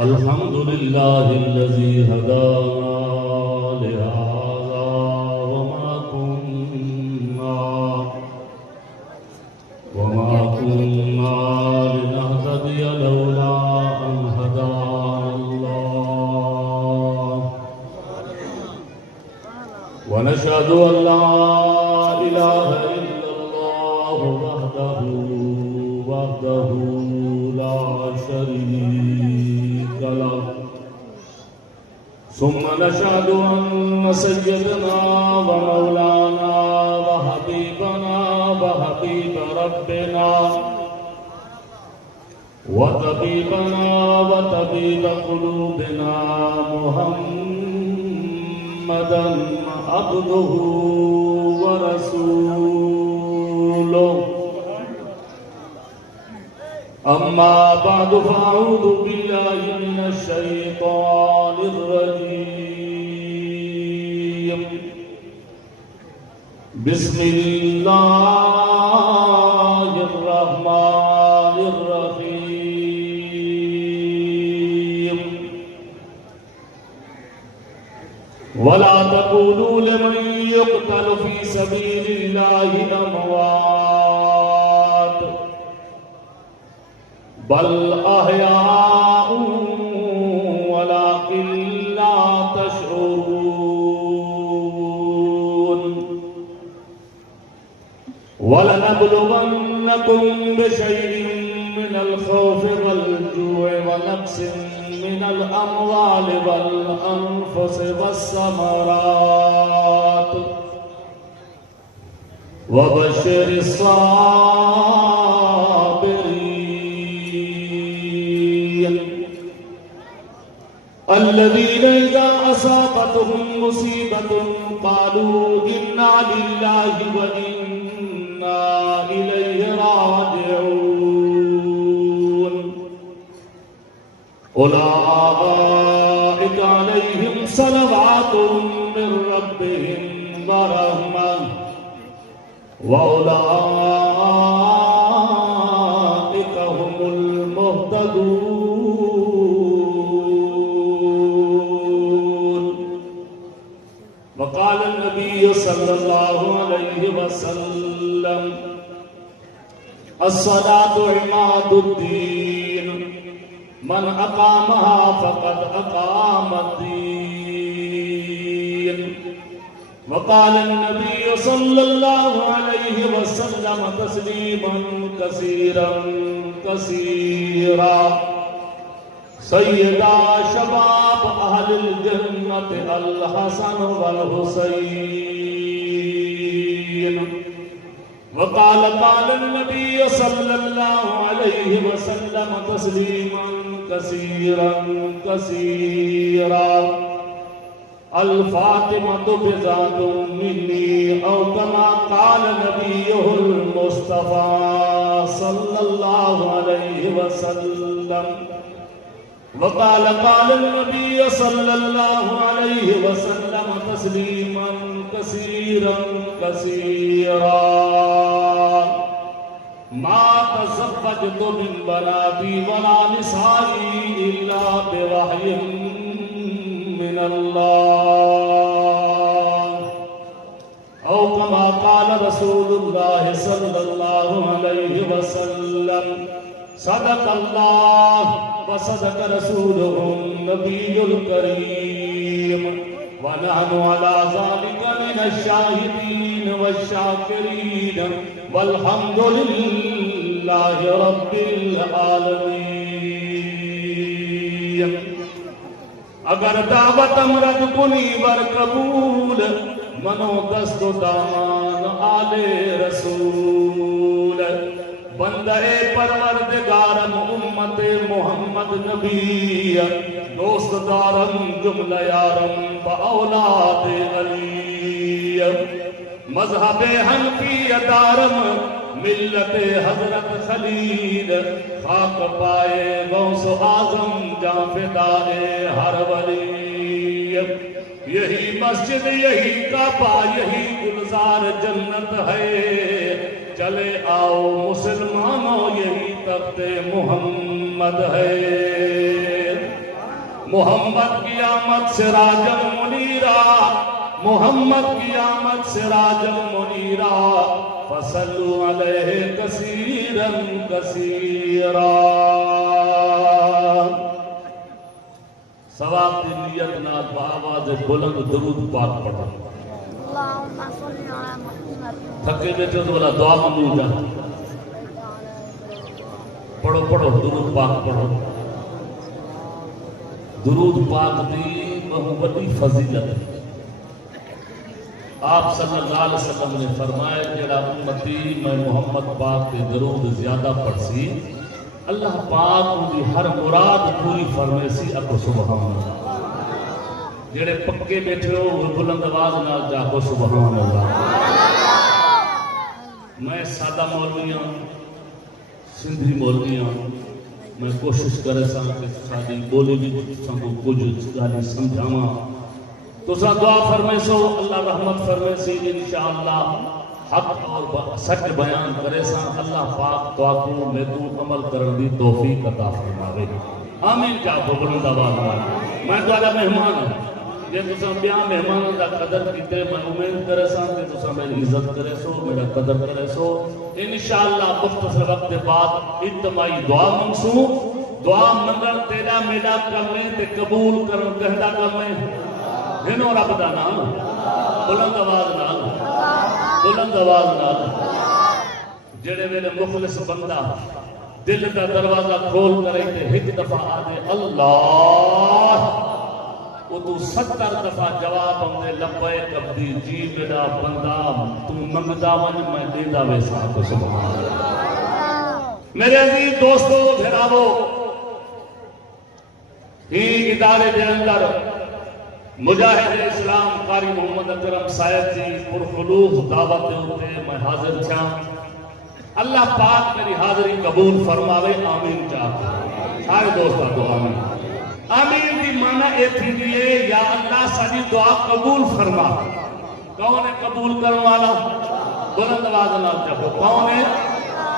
الحمد لله الذي هدانا لهذا وما كنا لنهتدي لولا أن هدانا الله ونشهد أن لا إله إلا الله وحده لا شريك له ثم نشهد أن سيدنا ومولانا وحبيبنا وحبيب ربنا وطبيبنا وطبيب قلوبنا محمدا عبده ورسوله أما بعد فأعوذ بالله من الشيطان الرجيم بسم الله الرحمن الرحيم ولا تقولوا لمن يقتل في سبيل الله أموات بل أحياء ولكن لا تشعرون ولنبلونكم بشيء من الخوف والجوع ونقص من الأموال والأنفس والثمرات وبشر الصابرين الذين إذا أصابتهم مصيبة قالوا إنا لله وإنا إليه راجعون أولئك عليهم صلوات من ربهم ورحمة وأولئك هم المهتدون وقال النبي صلى الله عليه وسلم الصلاة عماد الدين من أقامها فقد أقام الدين وقال النبي صلى الله عليه وسلم تسليما كثيرا كثيرا سيدا شباب أهل الجنة الحسن والحسين وقال النبي صلى الله عليه وسلم تسليما كثيرا كثيرا الفاطمة بذات مني أو كما قال نبيه المصطفى صلى الله عليه وسلم وقال النبي صلى الله عليه وسلم تسليما كثيرا كثيرا ما تزوجت من بناتي ولا نسائي إلا بوحي من الله أو كما قال رسول الله صلى الله عليه وسلم صدق الله وصدق رسوله النبي الكريم ونحن على ذلك من الشاهدين والشاكرين والحمد لله رب العالمين اگر دعوت امرد کنی بر قبول منو دست و دامان آل رسول بندہ پروردگارم امت محمد نبی دوست دارم جملہ یارم با اولاد علی مذہب حنفی دارم ملت حضرت خلیل خاک پائے غوث اعظم جاں فدائے ہر ولی یہی مسجد یہی کعبہ یہی گلزار جنت ہے چلے آؤ مسلمانوں یہی وقت محمد ہے، محمد کی آمد سے راجم منیرا، محمد کی آمد سے راجم منیرا، فصلوا علیہ کثیرا کثیرا۔ ثواب کی نیت نال بآواز بلند درود پاک پڑھو۔ اللہم صلی علی محمد۔ تھکے بیٹھے تو بولا دعا منظور جا، پڑھو پڑھو درود پاک پڑھو۔ درود پاک دی بہت بڑی فضیلت ہے۔ آپ صلی اللہ علیہ وسلم نے فرمایا جڑا امتی میں محمد پاک کے درود زیادہ پڑھ سی، اللہ پاک ان کی ہر مراد پوری فرمے سی۔ اکو سبحان اللہ۔ جڑے پکے بیٹھے ہو وہ بلند آواز نال جا کو سبحان اللہ۔ میں سادہ مولوی ہوں، سندھی مولوی ہوں، میں کوشش کرے سا کہ ساری بولی بھی سانکو کچھ گالی سمجھاواں، تو سا دعا فرمائے سو اللہ رحمت فرمائے سی انشاءاللہ حق اور سچ بیان کرے سا اللہ پاک تو کو میں تو عمل کرن دی توفیق عطا فرماوے۔ آمین کیا بلند آواز نال۔ میں تہاڈا مہمان ہوں، جے تساں بیا مہمانوں دا قدر کیتے میں امید کرے سا کہ تساں میری عزت کرے سو، میرا قدر کرے سو۔ انشاءاللہ مختصر وقت بعد اجتماعی دعا منگسوں۔ دعا منگن تیرا میرا کم ہے تے قبول کرن کہندا کم ہے۔ ہنو رب دا نام بلند آواز نال، بلند آواز نال۔ جڑے میرے مخلص بندہ دل دا دروازہ کھول کرے تے ایک دفعہ آدھے اللہ، وہ تو 70 دفعہ جواب ہمیں لبیک عبدی جی میرا بندہ تو منگدا ون میں دیندا ویسا کو سبحان اللہ۔ میرے عزیز دوستو بھراوو، ہی ادارے دے اندر مجاہد اسلام قاری محمد اکرم صاحب جی پرخلوص دعوت ہوتے میں حاضر تھا۔ اللہ پاک میری حاضری قبول فرماوے، آمین چاہتے سارے دوستوں کو آمین۔ آمین دی معنی اے تھی دیئے یا اللہ ساری دعا قبول فرما۔ کون ہے قبول کرنے والا؟ بلند آواز نال جب کون ہے؟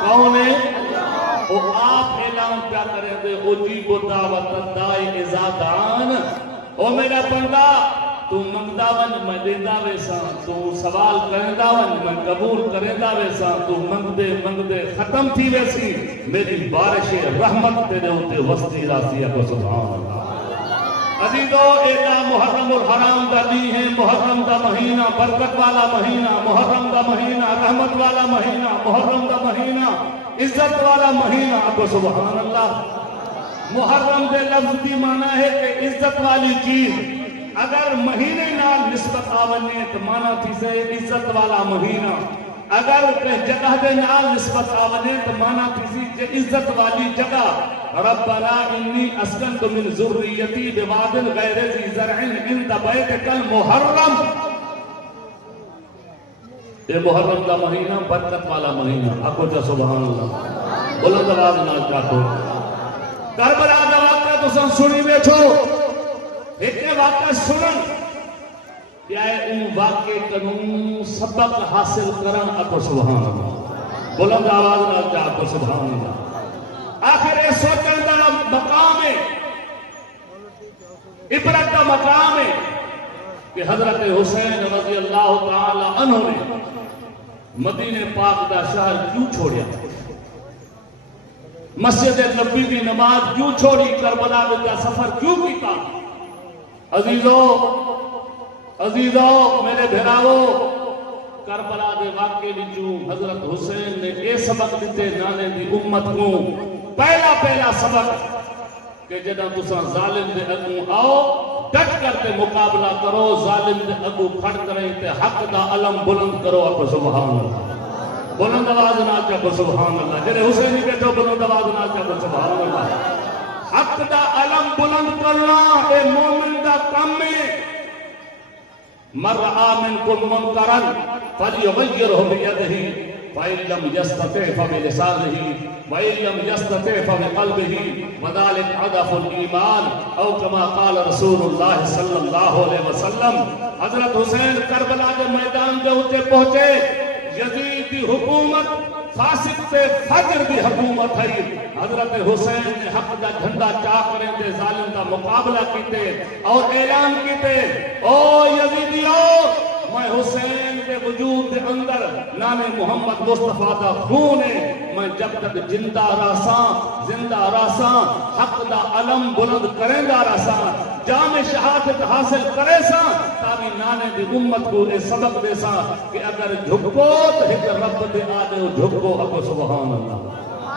کون ہے؟ وہ آپ اعلان کیا کریں دے اجیب دعوت الداعی اذا دعان۔ او میرا بندہ تو منگدا ون میں دیندا ویسا، تو سوال کرندا ون میں قبول کرندا ویسا، تو منگدے منگدے ختم تھی ویسی میری بارش رحمت تیرے ہوتے وسطی راسیہ کو سبحان اللہ۔ عزیزو ایدہ محرم الحرام دا دی ہے، محرم دا مہینہ برکت والا مہینہ، محرم دا مہینہ رحمت والا مہینہ، محرم دا مہینہ عزت والا مہینہ کو سبحان اللہ۔ محرم دے لفظ دی معنی ہے کہ عزت والی چیز، اگر مہینے نال نسبت آونے تو معنی تھی سے عزت والا مہینہ، اگر جگہ دے نال نسبت آونے تو معنی تھی سے کہ عزت والی جگہ۔ ربنا انی اسکنت من ذریتی بواد غیر ذی زرع عند بیتک المحرم۔ یہ محرم کا مہینہ برکت والا مہینہ، اکو جا سبحان اللہ۔ بلند آواز نال کہو۔ کربلا دا واقعہ تو سن سنی بیٹھو، ایک واقعہ سنن کیا ہے ان واقعے کنوں سبق حاصل کرن اکو سبحان اللہ۔ بلند آواز نال جا کو سبحان اللہ۔ آخر یہ سوچن دا مقام ہے، عبرت دا مقام ہے کہ حضرت حسین رضی اللہ تعالی عنہ نے مدینہ پاک دا شہر کیوں چھوڑیا، مسجد نبی کی نماز کیوں چھوڑی، کربلا کا سفر کیوں کیتا۔ عزیزو میرے بھراو، کربلا دے واقعے وچوں حضرت حسین نے اے سبق دیتے نانے دی امت کو۔ پہلا سبق کہ جدہ تساں ظالم دے اگوں آؤ ڈٹ کر کے مقابلہ کرو، ظالم دے اگوں کھڑ کریں تے حق دا علم بلند کرو اپنے سبحان اللہ۔ بلند آواز نال چاہو سبحان اللہ۔ جڑے حسینی بیٹھو بلند آواز نال چاہو سبحان اللہ۔ حق دا علم بلند کرنا اے مومن دا کم ہے۔ من رآ منکم منکرا فلیغیرہ بیدہ فإن لم يستطع فبلسانه وإن لم يستطع فبقلبه وذلك عضف الإيمان او كما قال رسول اللہ صلی اللہ علیہ وسلم۔ حضرت حسین کربلا کے میدان دے اتے پہنچے، یزید کی حکومت فاسق تے فجر دی حکومت ہے حضرت حسین نے حق دا جھنڈا چاک کریں تے ظالم دا مقابلہ کیتے اور اعلان کیتے او یزیدیو میں حسین کے وجود دے اندر نام محمد مصطفیٰ دا خون ہے میں جب تک زندہ راساں حق دا علم بلند کریں گا راساں جام شہادت حاصل کرے ساں تاوی نانے دی امت کو اے سبق دے ساں کہ اگر جھکو تو ایک رب دے آدھے جھکو اگو سبحان اللہ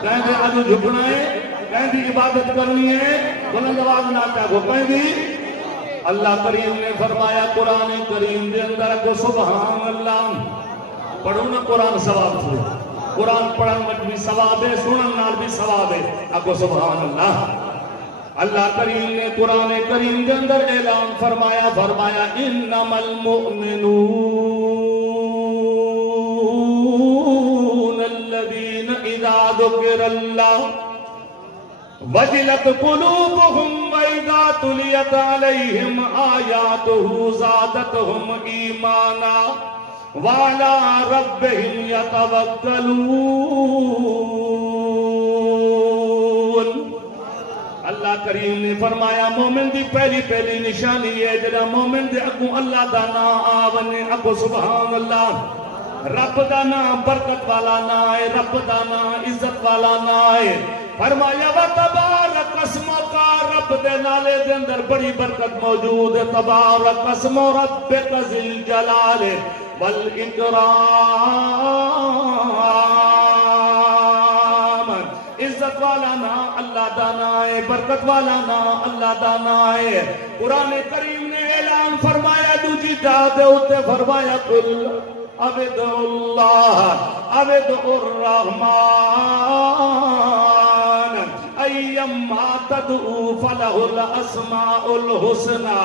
کہیں دے آدھے جھکنا ہے کہیں دی عبادت کرنی ہے بلند آواز نہ چاہو کہیں دی اللہ کریم نے فرمایا قرآن کریم دے اندر کو سبحان اللہ پڑھو نا قرآن ثواب تھو قرآن پڑھن میں بھی ثواب ہے سنن نال بھی ثواب ہے اگو سبحان اللہ اللہ کریم نے قرآن کریم دے اندر اعلان فرمایا انما المؤمنون الذین اذا ذکر اللہ وجلت قلوبهم وإذا تليت عليهم آياته زادتهم إيمانا وعلى ربهم يتوكلون اللہ کریم نے فرمایا مومن دی پہلی نشانی ہے جڑا مومن دے اگوں اللہ دا نام آونے اگوں سبحان اللہ رب دا نام برکت والا نام ہے رب دا نام عزت والا نام ہے فرمایا وَتَبَارَكَ اسْمُكَ رب دے نالے دے اندر بڑی برکت موجود ہے تبارک اسم ربک ذی الجلال والاکرام عزت والا نام اللہ دانا ہے برکت والا نام اللہ دانا ہے قرآن کریم نے اعلان فرمایا دوجی دے ہوتے فرمایا قل عبدُ اللہ عبدُ الرحمن ایما تدعو فلہ الاسماء الحسنى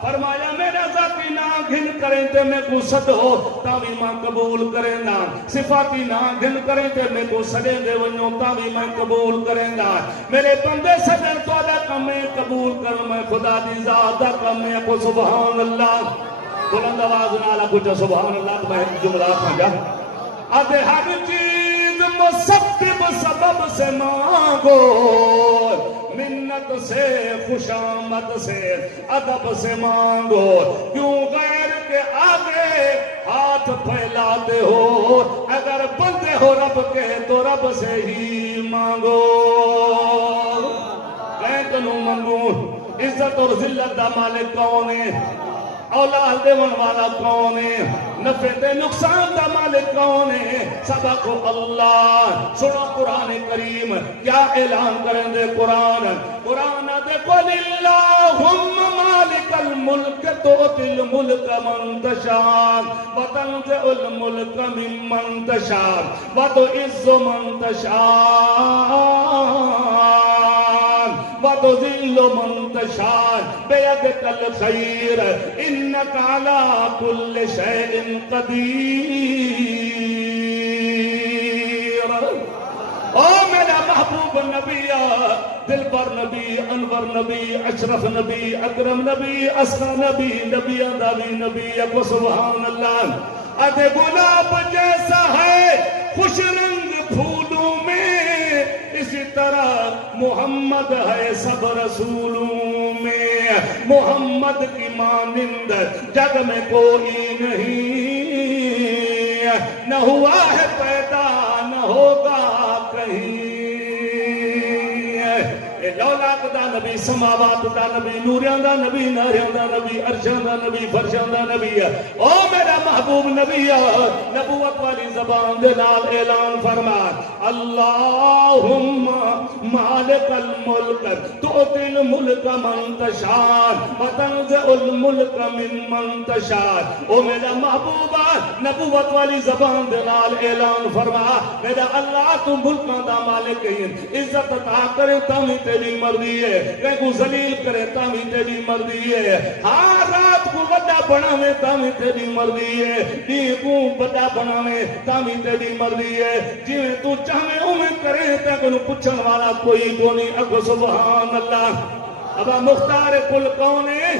فرمایا میرا ذاتی نام گھن کریں تے میں کو صد ہو تاوی ماں قبول کریں نا صفاتی نام گھن کریں تے میں کو صدے دے ونیوں تاوی میں قبول کریں نا میرے بندے صدر تو علیہ کا میں قبول کر میں خدا دی زیادہ کا میں کو سبحان اللہ بلند آواز نالا کچھ سبحان اللہ تو میں جملات میں جا آدھے ہر چیز مسبب سبب سے مانگو منت سے خوشامت سے ادب سے مانگو کیوں غیر کے آگے ہاتھ پھیلاتے ہو اگر بندے ہو رب کے تو رب سے ہی مانگو کہیں کنو مانگو عزت اور ذلت دا مالک کون ہے اولاد دیون والا کون ہے نفع تے نقصان دا مالک کون ہے سبق اللہ سنو قرآن کریم کیا اعلان کریں دے قرآن دے قل اللہم مالک الملک تؤتی الملک من تشاء وتنزع الملک ممن تشاء وتعز من تشاء وتذل من تشاء بيدك الخير انك على كل شيء قدير او میرا محبوب نبی دل پر نبی انور نبی اشرف نبی اکرم نبی اسقر نبی نبی انداوی نبی اکو سبحان اللہ ادھے گلاب جیسا ہے خوش رنگ پھولوں میں اسی طرح محمد ہے سب رسولوں میں محمد کی مانند جگ میں کوئی نہیں نہ ہوا ہے پیدا نہ ہوگا کہیں لولاک دا نبی سماوات دا نبی نوریان دا نبی ناریان دا نبی عرشان دا نبی فرشان دا نبی او میرا محبوب نبی نبوت والی زبان دے نال اعلان فرما اللہم مالک الملک تؤتی الملک من تشاء وتنزع الملک ممن تشاء او میرا محبوب نبوت والی زبان دے نال اعلان فرما میرا اللہ تو ملکاں دا مالک ہے عزت عطا کرے تامی تیری مرضی ہے کہ کو ذلیل کرے تامی تیری مرضی ہے ہاں رات کو بڑا بناوے تامی تیری مرضی ہے دین کو بڑا بناوے تامی تیری مرضی ہے جویں تو چاہے اویں کرے تے کو پوچھن والا کوئی کونی اگو سبحان اللہ ابا مختار کل کون ہے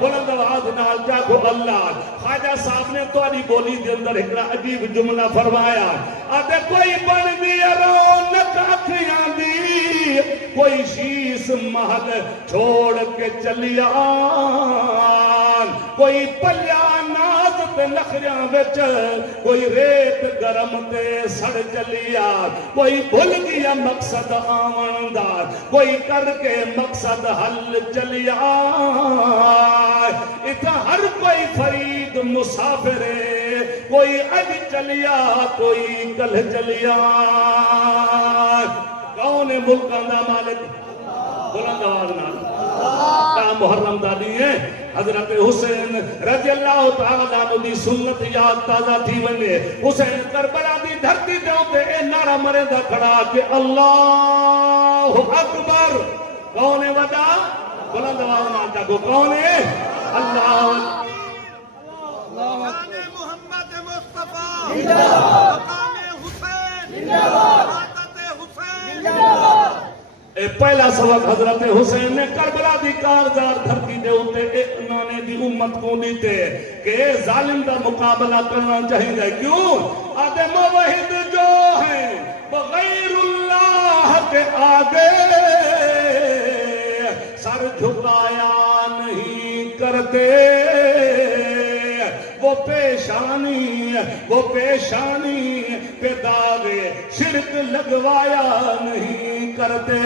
بلند آواز نال جاگو اللہ خواجہ صاحب نے تواڈی بولی دے اندر ایک عجیب جملہ فرمایا آدھے کوئی بن دی رونق اکھیاں دی کوئی شیش محل چھوڑ کے چلیا کوئی پلیا ناز تے نخریاں وچ کوئی ریت گرم تے سڑ چلیا کوئی بھول گیا مقصد آون دا کوئی کر کے مقصد حل چلیا اتنا ہر کوئی فرید مسافر ہے کوئی اج چلیا کوئی کل چلیا کون ہے ملکان دا مالک بلند آواز نال محرم دادی ہے حضرت حسین رضی اللہ تعالیٰ عنہ دی سنت یاد تازہ تھی ونے حسین کربلا دی دھرتی دے ہوتے اے نعرہ مرے دا کھڑا کہ اللہ اکبر کون ہے وجہ بلند آواز نال جاگو کون ہے اللہ محمد مصطفیٰ مقام حسین عادت حسین اے پہلا سبق حضرت حسین نے کربلا دی کارزار دھرتی دے ہوتے اے انہوں نے دی امت کو دیتے کہ ظالم دا مقابلہ کرنا چاہیے کیوں آدھے موحد جو ہیں بغیر اللہ کے آگے سر جھکایا نہیں کرتے وہ پیشانی پہ داغے شرک لگوایا نہیں کرتے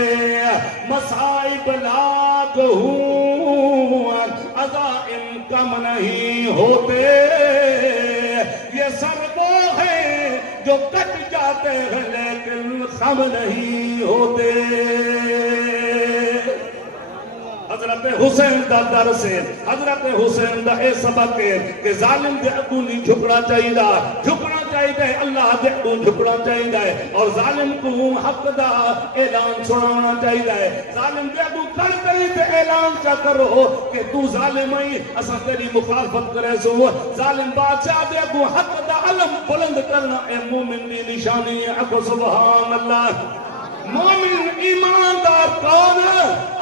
مصائب لاکھ ہوں عزائم کم نہیں ہوتے یہ سر وہ ہیں جو کٹ جاتے ہیں لیکن خم نہیں ہوتے حضرت حسین دا در سے حضرت حسین دا اے سبق ہے کہ ظالم دے اگو نہیں جھکنا چاہیے اللہ دے اگو جھکنا چاہیے اور ظالم کو حق دا اعلان سنانا چاہیے ظالم دے اگو کرتے ہی تے اعلان چا کرو کہ تو ظالم ہی اسا تیری مخالفت کرے سو ظالم بادشاہ دے اگو حق دا علم بلند کرنا اے مومن دی نشانی ہے اکو سبحان اللہ مومن ایماندار کون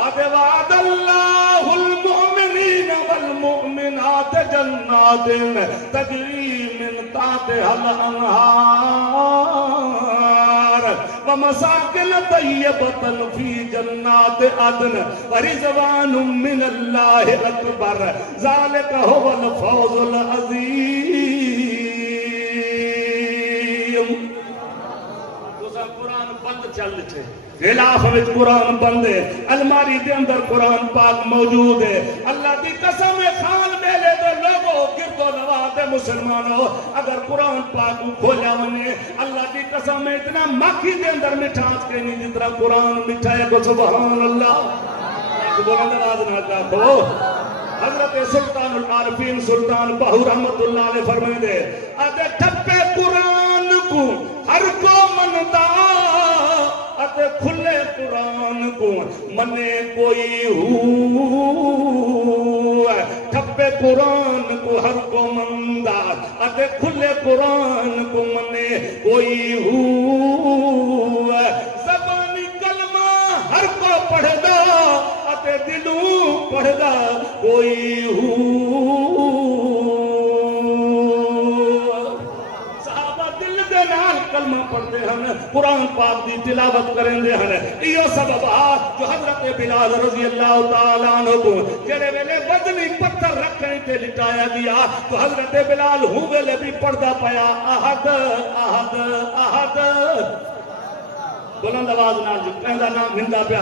آدھے وعد اللہ المؤمنین والمؤمنات جنات تجری من تحتها الانہار ومساکن طیبۃ فی جنات عدن ورضوان من اللہ اکبر ذالک هو الفوز العظیم چل چھے غلاف وچ قرآن بند ہے الماری دے اندر قرآن پاک موجود ہے اللہ دی قسم خان میلے دے لوگوں گردو نواز دے مسلمانوں اگر قرآن پاک کھولا ونے اللہ دی قسم اتنا مکھی دے اندر مٹھاس کے نہیں جتنا قرآن مٹھا ہے کو سبحان اللہ بلند آواز نہ کہو حضرت سلطان العارفین سلطان بہو رحمت اللہ علیہ فرمائے دے آدھے ٹھپے قرآن کو ہر کو منتا اتے کھلے قرآن کو منے کوئی ہو ٹھپے قرآن کو ہر کو مندہ اتے کھلے قرآن کو منے کوئی ہو زبانی کلمہ ہر کو پڑھ دا اتے دلوں پڑھ دا کوئی ہو کلمہ پڑھتے ہیں قرآن پاک دی تلاوت کریں دے ہیں یہ سبب جو حضرت بلال رضی اللہ تعالیٰ عنہ کو جنہیں ویلے وزنی پتھر رکھیں تے لٹایا گیا تو حضرت بلال ہوں ویلے بھی پڑھدا پایا احد احد احد بلند آواز نال جو پہلا نام ہندا پہ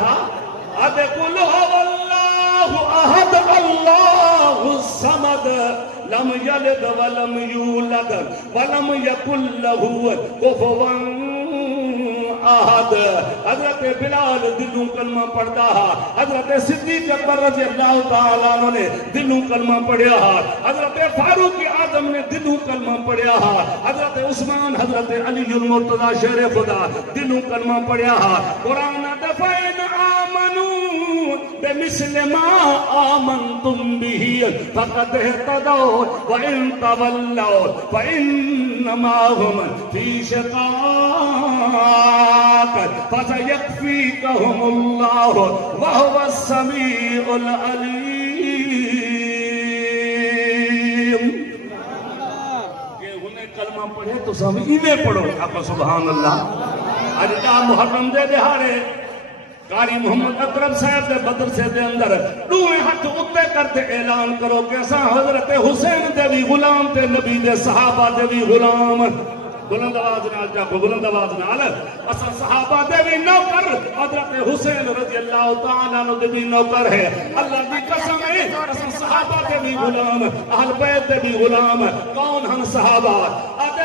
آدھے قل هو اللہ احد اللہ الصمد لم یلد ولم یولد ولم یکن له کفوا احد حضرت بلال دلوں کلمہ پڑھتا ہے حضرت صدیق اکبر رضی اللہ تعالیٰ عنہ نے دلوں کلمہ پڑھیا ہے حضرت فاروق اعظم نے دلوں کلمہ پڑھیا ہے حضرت عثمان حضرت علی المرتضی شیر خدا دلوں کلمہ پڑھیا ہے قرآن دفعین آمنون بمثل ما آمنتم به فقد اهتدوا وإن تولوا فإنما هم في شقاق فسيكفيكهم الله وهو السميع العليم پڑھے تو سب ایویں پڑھو آپ سبحان اللہ اج دا محرم دے دہاڑے قاری محمد اکرم صاحب دے بدر سے دے اندر دوئے ہاتھ اتے کرتے اعلان کرو کہ اساں حضرت حسین دے بھی غلام تے نبی دے صحابہ دے بھی غلام بلند آواز نال جاکو بلند آواز نال اساں صحابہ دے بھی نوکر حضرت حسین رضی اللہ تعالیٰ عنہ دے بھی نوکر ہے اللہ دی قسم ہے اساں صحابہ دے بھی غلام اہل بیت دے بھی غلام کون ہم صحابہ آدھے